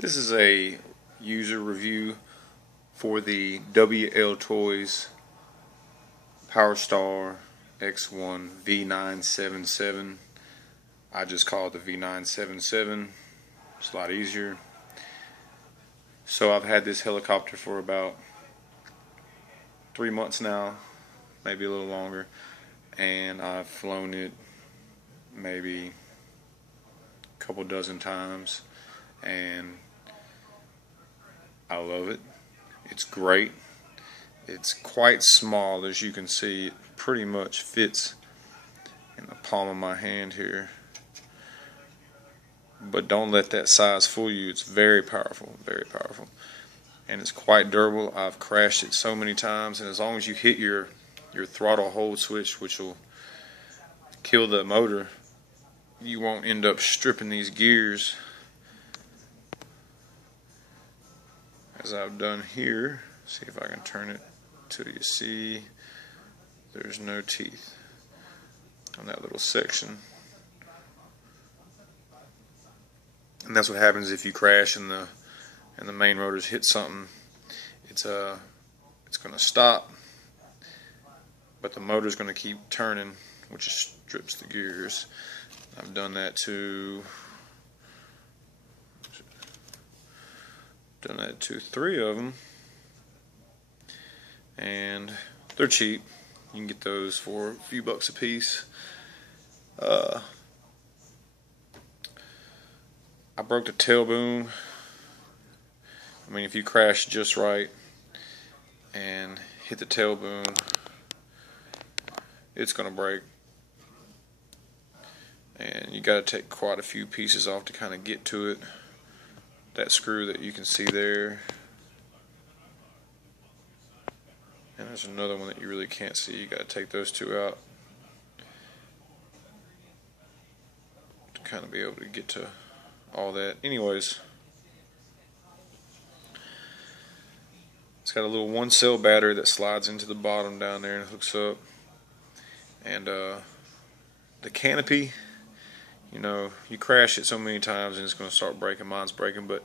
This is a user review for the Wltoys PowerStar X1 v977. I just call it the v977. It's a lot easier. So I've had this helicopter for about 3 months now, maybe a little longer, and I've flown it maybe a couple dozen times, and I love it. It's great. It's quite small, as you can see. It pretty much fits in the palm of my hand here. But don't let that size fool you. It's very powerful, and it's quite durable. I've crashed it so many times, and as long as you hit your throttle hold switch, which will kill the motor, you won't end up stripping these gears as I've done here. See if I can turn it till you see there's no teeth on that little section. And that's what happens if you crash and the main rotors hit something. It's going to stop, but the motor's going to keep turning, which strips the gears. I've done that to 3 of them, and they're cheap. You can get those for a few bucks a piece. I broke the tail boom. I mean, if you crash just right and hit the tail boom, it's going to break. And you got to take quite a few pieces off to kind of get to it. That screw that you can see there. And there's another one that you really can't see. You got to take those two out to kind of be able to get to all that. Anyways, it's got a little 1-cell battery that slides into the bottom down there and hooks up. And the canopy, you know, you crash it so many times and it's going to start breaking. Mine's breaking, but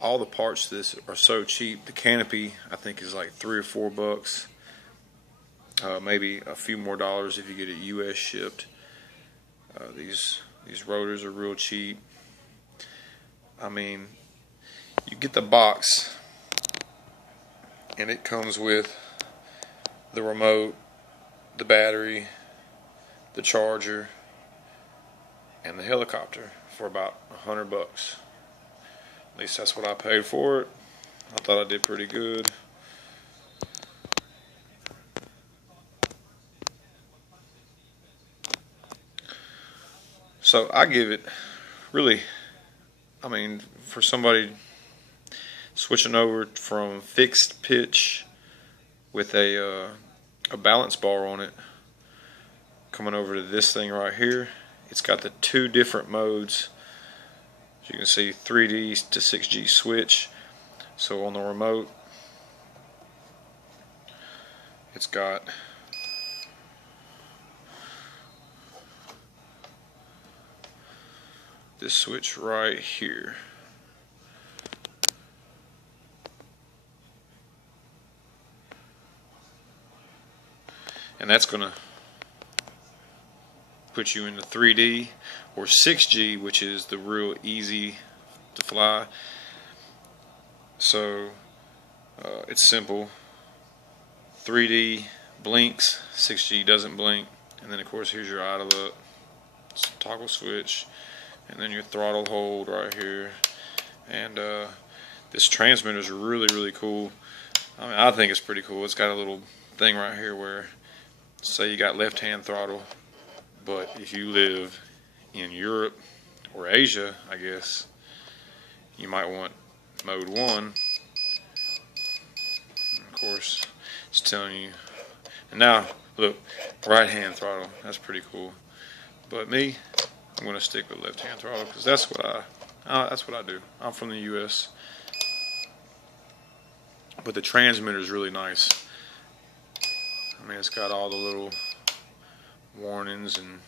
all the parts to this are so cheap. The canopy, I think, is like $3 or $4. Maybe a few more dollars if you get it US shipped. These rotors are real cheap. I mean, you get the box and it comes with the remote, the battery, the charger, and the helicopter for about $100. At least that's what I paid for it. I thought I did pretty good. So I give it, really, I mean, for somebody switching over from fixed pitch with a balance bar on it, coming over to this thing right here, it's got the 2 different modes. As you can see, 3D to 6G switch. So on the remote, it's got this switch right here. And that's going to put you into 3D or 6G, which is the real easy to fly. So it's simple. 3D blinks, 6G doesn't blink, and then of course here's your idle up. It's a toggle switch, and then your throttle hold right here. And this transmitter is really cool. I mean, I think it's pretty cool. It's got a little thing right here where, say you got left-hand throttle, but if you live in Europe or Asia, I guess, you might want mode 1. And of course, it's telling you. And now, look, right-hand throttle. That's pretty cool. But me, I'm going to stick with left-hand throttle because that's what I do. I'm from the U.S. But the transmitter is really nice. I mean, it's got all the little warnings and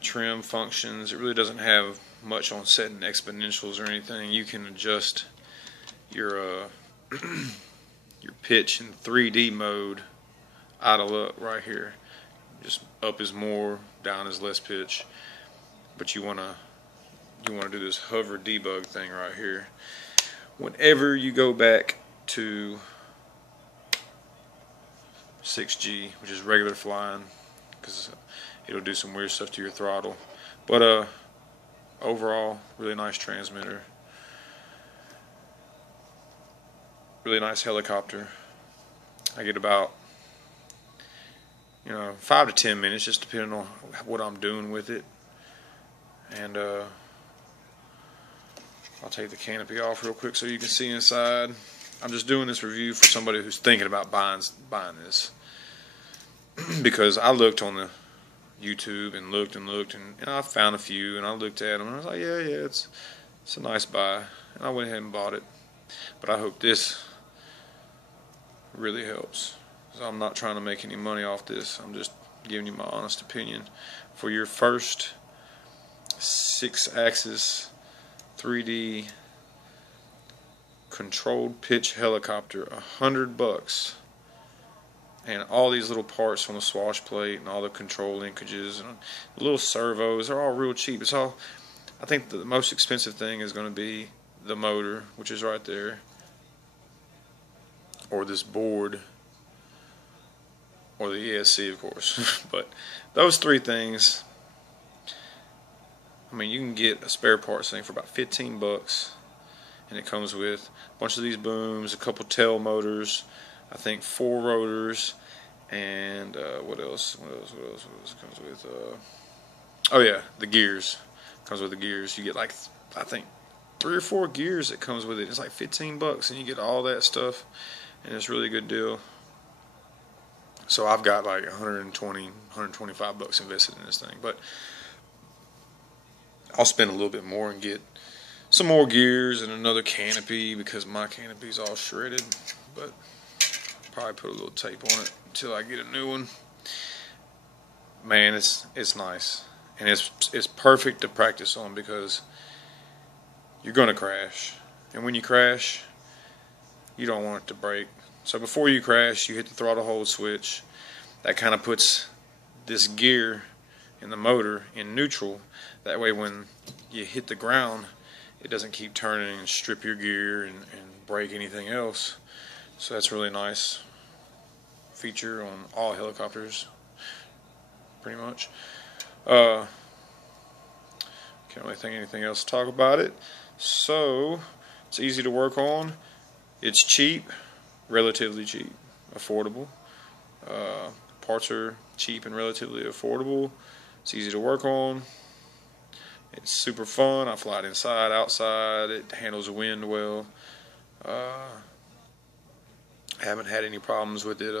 trim functions. It really doesn't have much on setting exponentials or anything. You can adjust your your pitch in 3D mode, idle up right here. Just up is more, down is less pitch. But you wanna do this hover debug thing right here. Whenever you go back to 6G, which is regular flying, because it'll do some weird stuff to your throttle. But overall, really nice transmitter. Really nice helicopter. I get about 5 to 10 minutes, just depending on what I'm doing with it. And I'll take the canopy off real quick so you can see inside. I'm just doing this review for somebody who's thinking about buying this, because I looked on the YouTube and looked and I found a few, and I looked at them and I was like, yeah, it's a nice buy, and I went ahead and bought it. But I hope this really helps. So I'm not trying to make any money off this. I'm just giving you my honest opinion. For your first 6-axis 3D controlled pitch helicopter, $100, and all these little parts on the swash plate and all the control linkages and the little servos are all real cheap. It's all, I think the most expensive thing is going to be the motor, which is right there, or this board, or the ESC, of course. But those three things, I mean, you can get a spare parts thing for about $15, and it comes with a bunch of these booms, a couple tail motors, I think 4 rotors, and what else comes with? Oh yeah, the gears. Comes with the gears. You get like, I think 3 or 4 gears that comes with it. It's like $15, and you get all that stuff, and it's a really good deal. So I've got like $125 invested in this thing, but I'll spend a little bit more and get some more gears and another canopy, because my canopy's all shredded. But probably put a little tape on it until I get a new one. Man, it's nice, and it's perfect to practice on, because you're gonna crash, and when you crash, you don't want it to break. So before you crash, you hit the throttle hold switch. That kind of puts this gear in the motor in neutral. That way when you hit the ground, it doesn't keep turning and strip your gear and break anything else. So that's a really nice feature on all helicopters, pretty much. Can't really think of anything else to talk about it. So it's easy to work on. It's cheap, relatively cheap, affordable. Parts are cheap and relatively affordable. It's easy to work on. It's super fun. I fly it inside, outside. It handles the wind well. I haven't had any problems with it.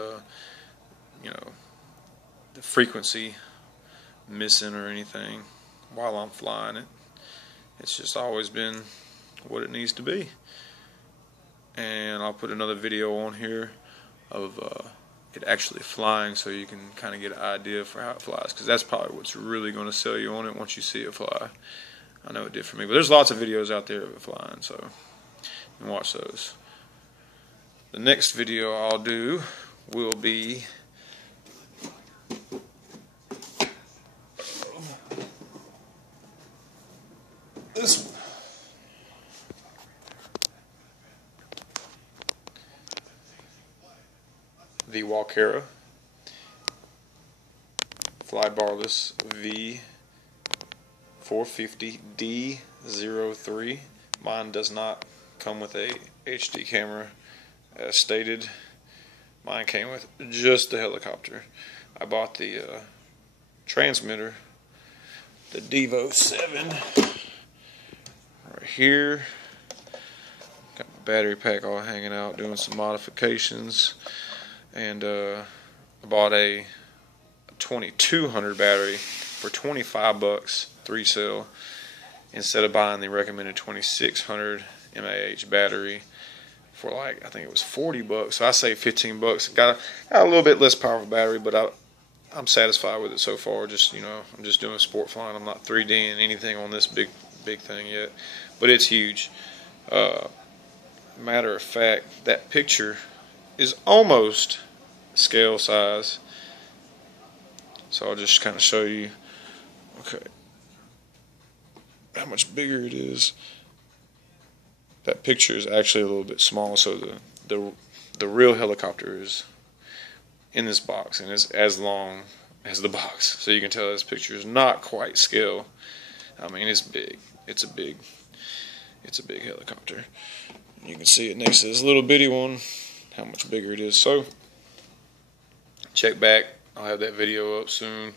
The frequency missing or anything while I'm flying it. It's just always been what it needs to be. And I'll put another video on here of it actually flying, so you can kind of get an idea for how it flies, because that's probably what's really going to sell you on it once you see it fly. I know it did for me, but there's lots of videos out there of it flying, so you can watch those. The next video I'll do will be this one. The Wltoys flybarless V450D03. Mine does not come with a HD camera as stated. Mine came with just the helicopter. I bought the transmitter, the Wltoys right here. Got my battery pack all hanging out, doing some modifications. And I bought a 2200 battery for $25, 3-cell, instead of buying the recommended 2600 mAh battery for like, I think it was $40. So I saved $15. Got a little bit less powerful battery, but I'm satisfied with it so far. Just, you know, I'm just doing sport flying. I'm not 3Ding anything on this big thing yet, but it's huge. Matter of fact, that picture is almost scale size. So I'll just kind of show you, okay, how much bigger it is. That picture is actually a little bit small, so the real helicopter is in this box, and it's as long as the box. So you can tell this picture is not quite scale. I mean, it's big. It's a big helicopter. You can see it next to this little bitty one, how much bigger it is. So check back. I'll have that video up soon.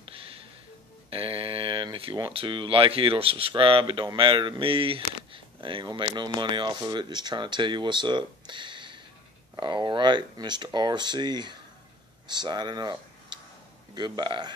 And if you want to like it or subscribe, it don't matter to me. I ain't gonna make no money off of it. Just trying to tell you what's up. Alright, Mr. RC signing up. Goodbye.